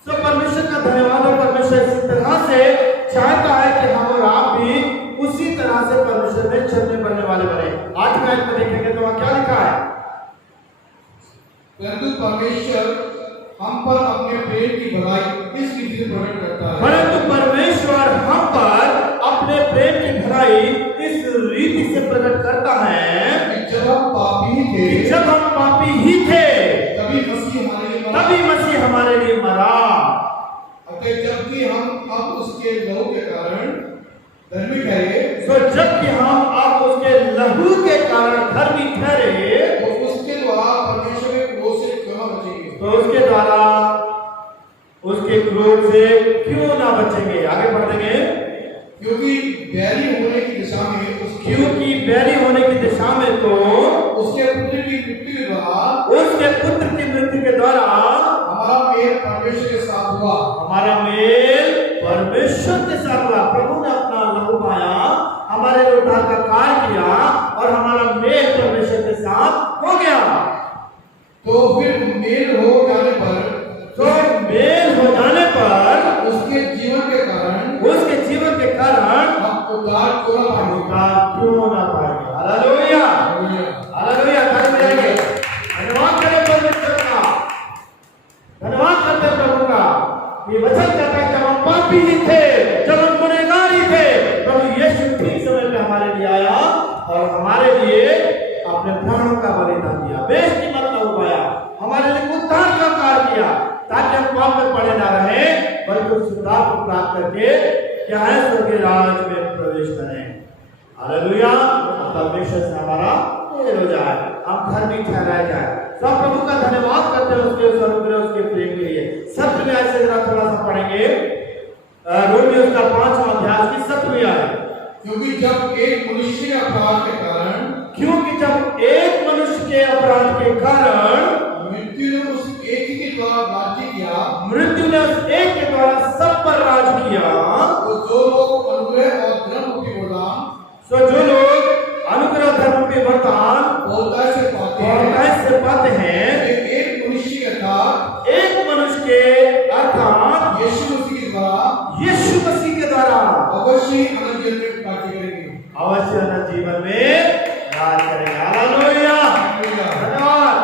सो परमेश्वर का धन्यवाद हो। परमेश्वर इसी तरह से चाहता है कि हम और आप भी उसी तरह से परमेश्वर में चलने बढ़ने वाले बने। 8वें आयत में देखेंगे तो वहां क्या लिखा है, परंतु परमेश्वर हम पर अपने प्रेम की भलाई इस रीति से प्रकट करता है। परंतु परमेश्वर हम पर अपने प्रेम की भलाई इस रीति से प्रकट करता है कि जब हम पापी ही थे तभी मसीह हमारे लिए मरा। अतः जबकि हम अब उसके लहू के कारण धर्मी ठहरे, तो जबकि हम अब उसके लहू के कारण धर्मी ठहरे तो उसके द्वारा परमेश्वर के क्रोध से क्यों ना बचेंगे। तो उसके द्वारा उसके क्रोध से क्यों ना बचेंगे। आगे बढ़ेंगे। क्योंकि बैरी होने की दिशा में तो उसके पुत्र की मृत्यु के द्वारा हमारा मेल परमेश्वर के साथ हुआ। प्रभु ने अपना लहू पाया, हमारे लिए उद्धार का कार्य किया और हमारा मेल परमेश्वर के साथ हो गया। तो फिर मेल हो जाने पर उसके जीवन के कारण हम उद्धार क्यों ना पाएंगे। हालेलुया। हालेलुया। धन्यवाद करें परमेश्वर का, धन्यवाद करते हैं प्रभु का। ये वचन कहता है जब हम पापी ही थे, जब हम गुनहगार ही थे, प्रभु यीशु ठीक समय पे हमारे लिए आया और हमारे लिए अपने प्राणों का बलिदान दिया, बेशकीमत लहू बहाया, हमारे लिए उद्धार का कार्य किया ताकि हम पाप में पड़े ना रहे बल्कि उस उद्धार को प्राप्त करके क्या है, स्वर्गीय राज में प्रवेश करें। हालेलुया। परमेश्वर से हमारा मेल हो जाए, हम धर्मी ठहराए जाए। सब प्रभु का धन्यवाद करते हैं उसके अनुग्रह, उसके प्रेम के लिए। सत्य में ऐसे जरा थोड़ा सा पढ़ेंगे रोमियो का 5वां अध्याय की 7वीं आयत। क्योंकि जब एक मनुष्य के अपराध के कारण मृत्यु ने उस एक ही के द्वारा राज्य किया, मृत्यु ने उस एक के द्वारा सब पर राज किया, तो जो लोग अनुग्रह और धर्म रूपी वरदान सो जो लोग अनुग्रह धर्म के वरदान बहुतायत से पाते हैं, वे एक मनुष्य के अर्थात एक मनुष्य के अर्थात यीशु मसीह के द्वारा यीशु मसीह के द्वारा अवश्य अनंत जीवन में राज्य करेंगे। अवश्य अनंत जीवन में राज करेंगे। हालेलुया, धन्यवाद।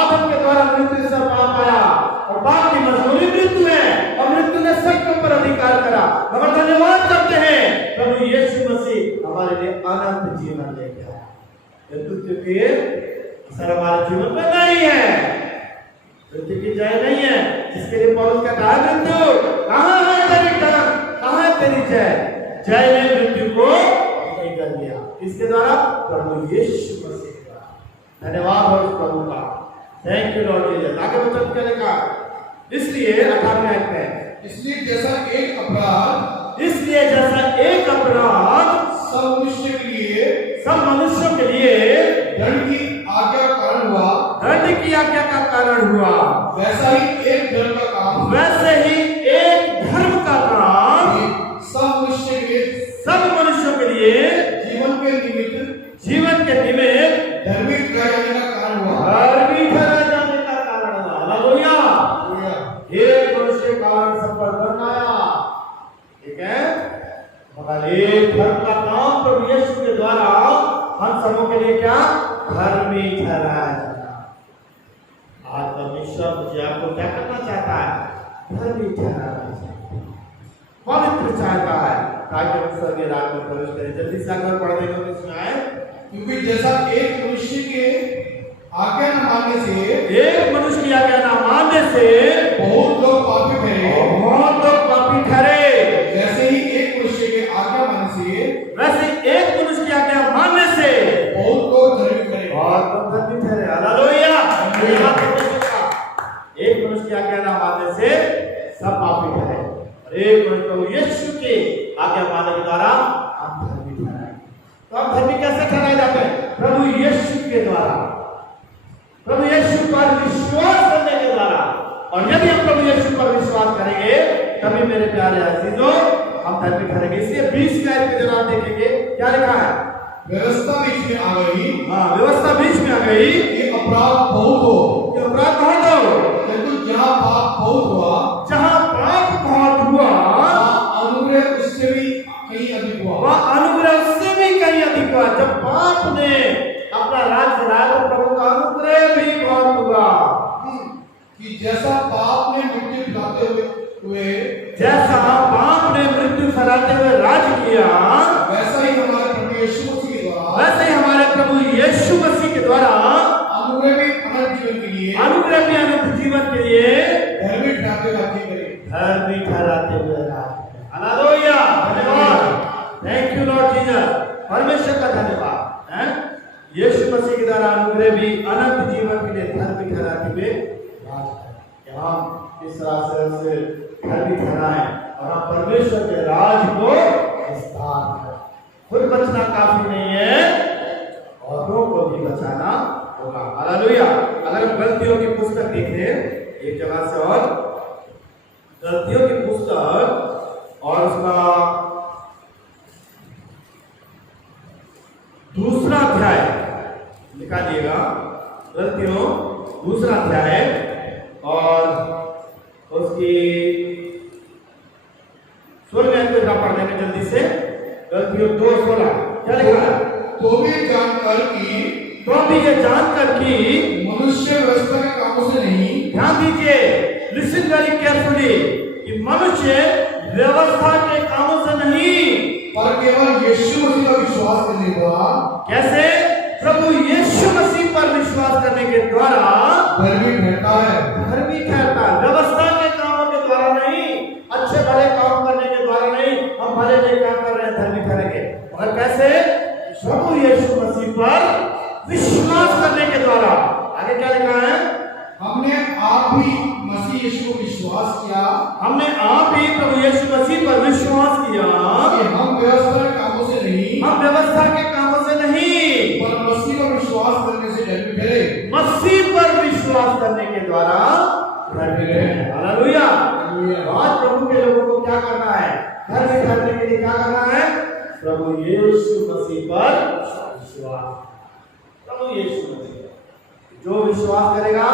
आदम के द्वारा मृत्यु से पाप आया और पाप की मजबूरी मृत्यु है और मृत्यु ने सबके ऊपर अधिकार करा, मगर धन्यवाद करते हैं प्रभु यीशु मसीह हमारे लिए अनंत जीवन लेके आया। मृत्यु की असर हमारे जीवन में नहीं है, मृत्यु की जय नहीं है, जिसके लिए पौलुस का कहा मृत्यु कहाँ है तेरी डर, कहाँ है तेरी जय? जय ने मृत्यु को नहीं कर दिया, इसके द्वारा प्रभु यीशु मसीह के द्वारा। धन्यवाद हो उस प्रभु का, थैंक यू लॉर्ड जीसस। आगे वचन क्या लिखा? इसलिए 18वें आयत में, इसलिए जैसा एक अपराध सब मनुष्य के लिए सब मनुष्यों के लिए दंड की आज्ञा का कारण हुआ, दंड की आज्ञा का कारण हुआ, वैसा ही एक धर्म का काम वैसे ही एक धर्म का काम सब मनुष्य के लिए सब मनुष्यों के लिए जीवन के निमित्त धर्मी ठहराए जाने का कारण हुआ। धर्मी ठहराए जाने का कारण हुआ। हालेलुया, एक मनुष्य के कारण सब पर दंड आया, ठीक है, मगर एक धर्म का काम प्रभु यीशु के द्वारा हम सबों के लिए क्या धर्मी ठहराया जाता। आज परमेश्वर मुझे आपको क्या करना चाहता है? धर्मी ठहराना चाहता है, पवित्र चाहता है, ताकि हम स्वर्गीय राज्य में प्रवेश करें। जल्दी से आगे पढ़ देंगे इसमें आए, क्योंकि जैसा एक मनुष्य के आज्ञा न मानने से एक मनुष्य की आज्ञा न मानने से बहुत लोग पापी ठहरे, बहुत लोग पापी ठहरे, वैसे ही एक मनुष्य के आज्ञा मानने से वैसे एक मनुष्य की आज्ञा मानने से बहुत लोग धर्मी ठहरे। बहुत लोग धर्मी ठहरे। हालेलुया, एक मनुष्य की आज्ञा न मानने से सब पापी ठहरे और एक मनुष्य प्रभु यीशु की आज्ञा मानने के द्वारा हम धर्मी ठहराए। तो हम धर्मी कैसे ठहराए जाते हैं? प्रभु यीशु के द्वारा, प्रभु यीशु पर विश्वास करने के द्वारा। और यदि हम प्रभु यीशु पर विश्वास करेंगे तभी मेरे प्यारे अजीजों हम धर्मी ठहरेंगे। इसलिए 20 के आयत में जरा देखेंगे क्या लिखा है? व्यवस्था बीच में आ गई, हाँ, व्यवस्था बीच में आ गई, ये अपराध बहुत हो, ये अपराध बहुत हो, किंतु जहाँ पाप बहुत हुआ, जहाँ पाप बहुत हुआ, अनुग्रह उससे भी कहीं अधिक हुआ। वह अनुग्रह उससे भी कहीं अधिक हुआ। जब पाप ने अपना राज चलाया तो प्रभु का अनुग्रह भी बहुत हुआ। कि जैसा पाप ने मृत्यु फैलाते हुए जैसा पाप ने मृत्यु फैलाते हुए राज किया, वैसा ही हमारे प्रभु यीशु मसीह के द्वारा, वैसे ही हमारे प्रभु यीशु मसीह के द्वारा अनुग्रह भी अनंत जीवन के लिए, अनुग्रह भी अनंत जीवन के लिए धर्मी ठहराते राज्य करें। धर्मी ठहराते हुए राज। हालेलुया, धन्यवाद, थैंक यू लॉर्ड जीसस। परमेश्वर का धन्यवाद है, यीशु मसीह के द्वारा अनुग्रह भी अनंत जीवन के लिए धर्मी ठहराते हुए राज करें। हम इस तरह से धर्मी ठहराएं और हम परमेश्वर के राज को विस्तार करें। खुद बचना काफी नहीं है, औरों को भी बचाना होगा। हालेलुया। अगर हम गलतियों की पुस्तक देखें एक जगह से, और गलतियों की पुस्तक और उसका दूसरा अध्याय निकालिएगा, गलतियों दूसरा अध्याय और उसकी 16वें अध्याय का पढ़ लेंगे जल्दी से। गलतियों 2:16 क्या लिखा है? तो भी ये जानकर कि मनुष्य व्यवस्था के कामों से नहीं, ध्यान दीजिए, लिसन वेरी केयरफुली, कि मनुष्य व्यवस्था के कामों से नहीं पर केवल यीशु मसीह का विश्वास करने द्वारा, कैसे? प्रभु यीशु मसीह पर विश्वास करने के द्वारा धर्मी ठहरता है। धर्मी ठहरता है। व्यवस्था के कामों के द्वारा नहीं, अच्छे भले काम करने के द्वारा नहीं, हम भले नहीं काम कर रहे हैं धर्मी ठहरेंगे, मगर कैसे? प्रभु यीशु मसीह पर विश्वास करने के द्वारा। आगे क्या लिखा है? हमने आप भी मसीह यीशु को विश्वास किया, हमने आप ही प्रभु यीशु मसीह पर विश्वास किया कि हम व्यवस्था के कामों से नहीं, हम व्यवस्था के कामों से नहीं, पर मसीह पर विश्वास करने से धर्मी ठहरे। मसीह पर विश्वास बनने के द्वारा धर्मी हैं। हालेलुया। आज प्रभु के लोगों को क्या करना है? धर्मी करने के लिए क्या करना है? प्रभु यीशु मसीह पर विश्वास। प्रभु यीशु मसीह जो विश्वास करेगा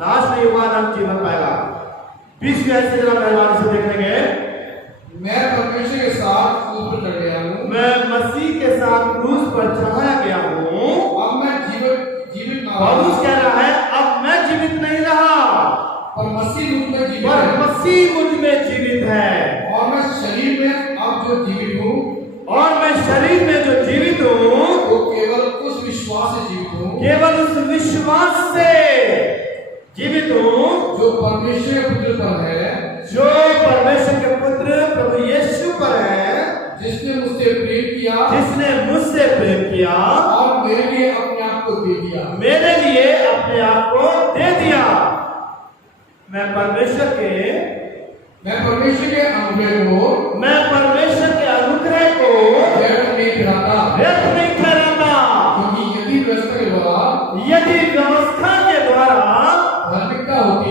नाश नहीं होगा, नम जीवन पाएगा। 20 में ऐसे जरा मेहरबानी से देखेंगे। मैं परमेश्वर के साथ क्रूस पर चढ़ गया हूँ, मैं मसीह के साथ क्रूस पर चढ़ाया गया हूँ। अब मैं जीवित ना पौलुस कह रहा है अब मैं जीवित नहीं रहा, पर मसीह मुझ में जीवित पर है, मसीह मुझ में जीवित है। और मैं शरीर में अब जो जीवित हूँ, और मैं शरीर में जो जीवित हूँ वो केवल उस विश्वास से जीवित हूँ, केवल उस विश्वास से जीवित हूँ जो परमेश्वर के पुत्र पर है, जो परमेश्वर के पुत्र प्रभु यीशु पर है, जिसने मुझसे प्रेम किया, जिसने मुझसे प्रेम किया और मेरे लिए अपने आप को दे दिया। मेरे लिए अपने आप को दे दिया। मैं परमेश्वर के अनुग्रह को व्यर्थ नहीं ठहराता, क्योंकि यदि व्यवस्था के द्वारा धार्मिकता होती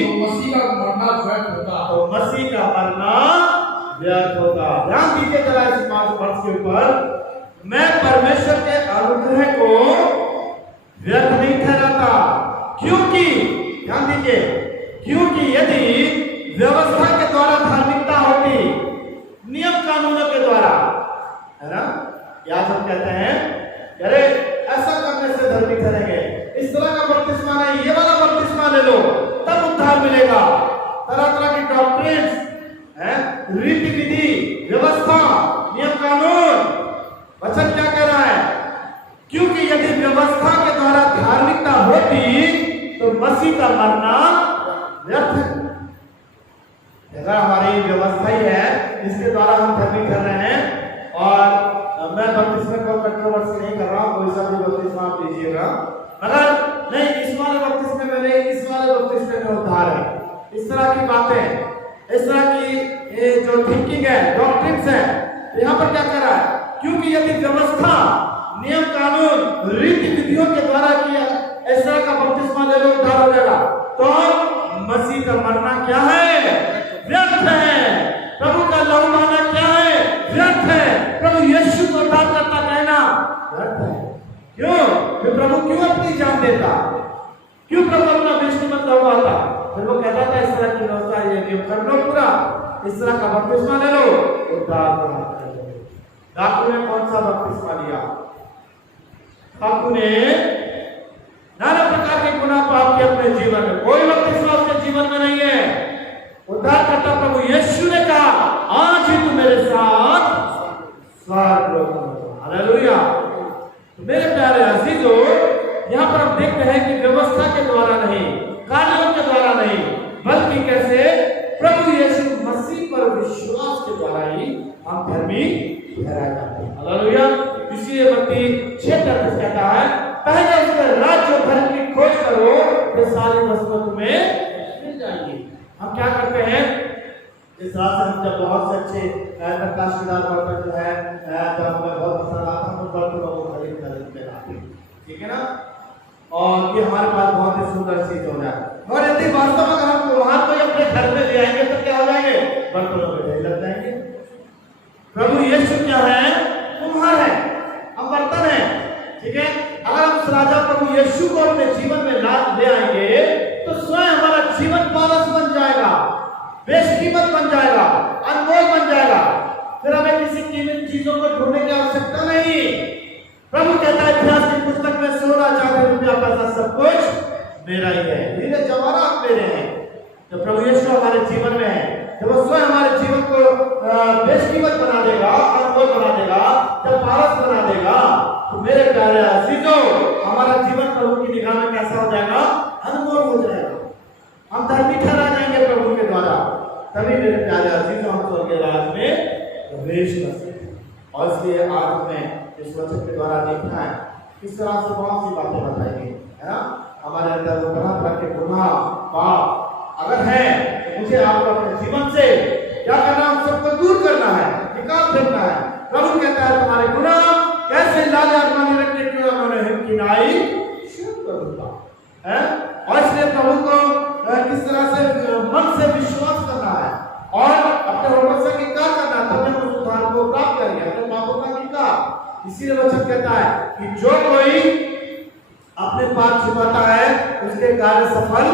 तो मसीह का मरना व्यर्थ होता। तो मसीह का मरना व्यर्थ होता। ध्यान दीजिए जरा इस वर्ष के ऊपर। मैं परमेश्वर के अनुग्रह को व्यर्थ नहीं ठहराता, क्योंकि ध्यान दीजिए, क्योंकि यदि व्यवस्था के द्वारा धार्मिकता होती, नियम कानूनों के द्वारा, है ना, या हम कहते हैं अरे ऐसा करने से धर्मी ठहरेंगे, इस तरह का बपतिस्मा नहीं, ये वाला बपतिस्मा ले लो तब उद्धार मिलेगा। तरह तरह की डॉक्ट्रिन्स हैं, रीति विधि, व्यवस्था, नियम कानून। वचन क्या कह रहा है? क्योंकि यदि व्यवस्था के द्वारा धार्मिकता होती तो मसीह का मरना व्यर्थ है। अगर हमारी व्यवस्था ही है जिसके द्वारा हम धर्मी कर रहे हैं, और मैं बपतिस्मे को कंट्रोवर्सी नहीं कर रहा हूं, कोई सा भी बपतिस्मा आप लीजिएगा, अगर नहीं इस वाले बपतिस्मे में नहीं, इस वाले बपतिस्मे में उद्धार है, इस तरह की बातें, इस तरह की जो थिंकिंग है, डॉक्ट्रिन्स है, यहाँ पर क्या कर रहा है? क्योंकि यदि व्यवस्था, नियम कानून, रीति विधियों के द्वारा किया इस तरह का बपतिस्मा ले लो उद्धार हो जाएगा, तो मसीह का मरना क्या है? व्यर्थ है। प्रभु का लहू बहाना क्या है? व्यर्थ है। प्रभु यीशु को उद्धार करता कहना व्यर्थ है। क्यों? फिर प्रभु क्यों अपनी जान देता? क्यों प्रभु अपना विष्णुमत लहू बहाता? फिर वो कहता था इस तरह की व्यवस्था ये नियम कर लो पूरा, इस तरह का बपतिस्मा ले लो उद्धार हो। डाकू ने कौन सा बपतिस्मा लिया? डाकू ने नाना प्रकार के गुनाह पाप किए अपने जीवन में, कोई बपतिस्मा उसके जीवन में नहीं है। उद्धार करता प्रभु यीशु ने कहा आज ही तू मेरे साथ स्वर्ग लोक में। हालेलुया। तो मेरे प्यारे अजीजों, यहाँ पर हम देखते हैं कि व्यवस्था के द्वारा नहीं, कानून के द्वारा नहीं, बल्कि कैसे? प्रभु यीशु मसीह पर विश्वास के द्वारा ही हम धर्मी ठहराए जाते हैं। हालेलुया। इसलिए मत्ती 6:33 कहता है पहले उसके राज्य धर्म की खोज करो, ये सारी वस्तुएं तुम्हें मिल जाएंगी। हम क्या करते हैं? इस रात से हम जब बहुत से अच्छे प्रकाशदार बर्तन जो है, जब हमें बहुत पसंद आता है, हम बर्तनों को खरीद के लाते हैं, ठीक है ना, और ये हमारे पास बहुत ही सुंदर चीज हो जाए। और यदि वास्तव में अगर हम कुम्हार को अपने घर में ले आएंगे तो क्या हो जाएंगे? बर्तनों में ढेर लग जाएंगे। प्रभु यीशु क्या है? कुम्हार है, हम बर्तन है, ठीक है। अगर हम उस राजा प्रभु यीशु को अपने जीवन में ले आएंगे तो स्वयं हमारा जीवन पारस बन जाएगा, बेशकीमत बन जाएगा, अनमोल बन जाएगा। फिर हमें किसी कीमती चीजों को ढूंढने की आवश्यकता नहीं। प्रभु कहता है इतिहास की पुस्तक में, सोना चांदी रुपया पैसा सब कुछ मेरा ही है, हीरे जवाहरात मेरे हैं। जब प्रभु यीशु हमारे जीवन में है, जब वो स्वयं हमारे जीवन को बेशकीमत बना देगा, अनमोल बना देगा, जब पारस बना देगा, तो मेरे प्यारे अजीजों, हमारा जीवन प्रभु की निगाह में कैसा हो जाएगा? अनमोल हो जाएगा। हम धर्मी ठहरा जाएंगे प्रभु के द्वारा। तभी मेरे प्यारे अजीजों हम स्वर्गीय राज्य में प्रवेश कर सकते हैं। और इसलिए आज हमें इस वचन के द्वारा देखना है किस तरह से बहुत सी बातें बताई गई है ना। हमारे अंदर वो तरह तरह के गुनाह पाप अगर है, मुझे आपको अपने जीवन से क्या करना? हम सबको दूर करना है, निकाल फेंकना है। प्रभु कहता है तुम्हारे गुनाह कैसे लाल आसमानी रंग के क्यों उन्होंने हिम किनाई शुद्ध कर दूंगा। है, और इसलिए प्रभु को किस तरह से मन से विश्वास करना है और अपने होठों से इंकार करना है, तब हम उस उद्धार को प्राप्त करेंगे, अपने पापों का इंकार। इसीलिए वचन कहता है कि जो कोई अपने पाप छिपाता है उसके कार्य सफल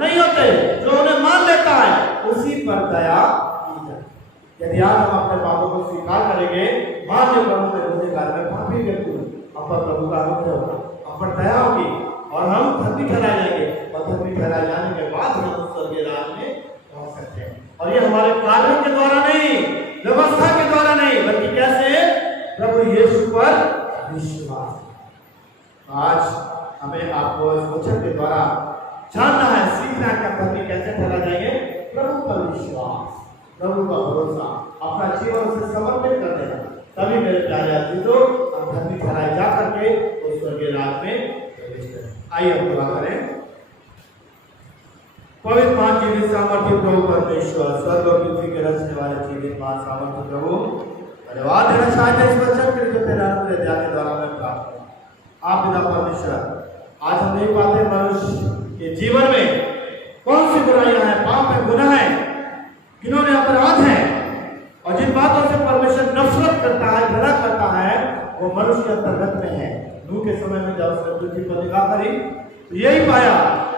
नहीं होते, जो उन्हें मान लेता है उसी पर दया की जाए। यदि आज हम अपने पापों को स्वीकार करेंगे, मान ले प्रभु के गुनहगार में पापी व्यक्ति हूं, हम पर प्रभु का अनुग्रह होगा, हम पर दया होगी और हम धर्मी ठहराए जाएंगे, और धर्मी ठहराए जाने के बाद हम उस स्वर्गीय राज में पहुंच सकते हैं। और ये हमारे कार्यों के द्वारा नहीं, व्यवस्था के द्वारा नहीं, बल्कि कैसे? प्रभु यीशु पर विश्वास। आज हमें आपको इस वचन के द्वारा जानना है, सीखना है कि धर्मी कैसे ठहरा जाएंगे। प्रभु पर विश्वास, प्रभु का भरोसा, अपना जीवन उसे समर्पित कर देना, तभी मेरे प्यारे अतिथों हम धर्मी ठहराए जा करके उस स्वर्गीय राज में प्रवेश करें। आइए हम दुआ करें। पवित्र महान जीवित सामर्थ्य प्रभु परमेश्वर, स्वर्ग और पृथ्वी के रचने वाले जीवित महान सामर्थ्य प्रभु, धन्यवाद देना चाहते हैं इस वचन के लिए जो तेरे अनुग्रह दया के द्वारा मैं प्राप्त हुआ। आप पिता परमेश्वर, आज हम नहीं पाते मनुष्य के जीवन में कौन सी बुराइयां हैं, पाप है, गुनाह है, किन्होंने अपराध हैं, और जिन बातों से परमेश्वर नफरत करता है, घृणा करता है, वो मनुष्य के अंतर्गत में है। नूह के समय में जब उसने पृथ्वी पर निगाह करी तो यही पाया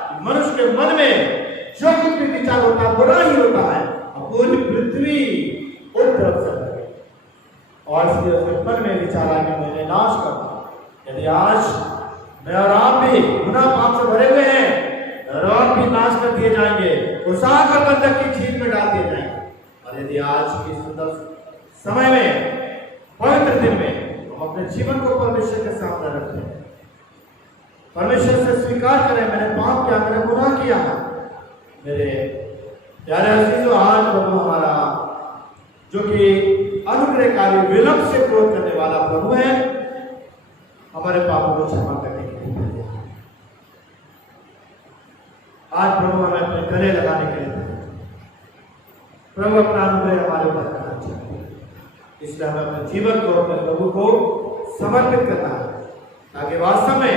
कि मनुष्य के मन में जो कुछ भी विचार होता है बुरा ही होता है, और पूरी पृथ्वी उपद्रव से भरी, और इसलिए उसके मन में विचार आया कि मैंने नाश करना। यदि आज मैं और आप भी गुनाह पाप से भरे हुए हैं और भी नाश कर दिए जाएंगे, उस आग और बंधक की झील में डाल दिए जाएंगे। और यदि आज की सुंदर समय में, पवित्र दिन में हम अपने जीवन को परमेश्वर के सामने रखते हैं, परमेश्वर से स्वीकार करें, मैंने पाप किया, मैंने गुनाह किया। मेरे प्यारे अजीजों, आज प्रभु हमारा जो कि अनुग्रहकारी, विलंब से क्रोध करने वाला प्रभु है, हमारे पापों को क्षमा करने के लिए आज प्रभु हमें अपने गले लगाने के लिए प्रभु अपना अनुग्रह हमारे ऊपर करना चाहते हैं। इसलिए हमें अपने जीवन को अपने प्रभु को समर्पित करना है, ताकि वास्तव में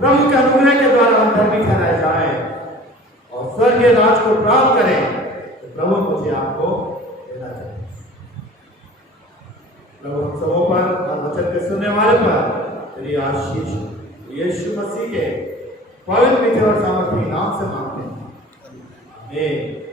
प्रभु के अनुग्रह के द्वारा हम धर्मी ठहराए जाएं और स्वर्गीय राज को प्राप्त करें। तो प्रभु मुझे आपको देना चाहिए। प्रभु हम सबों पर और वचन के सुनने वाले पर तेरी आशीष यीशु मसीह के पवित्र और सामर्थी नाम से मांगते हैं। आमीन।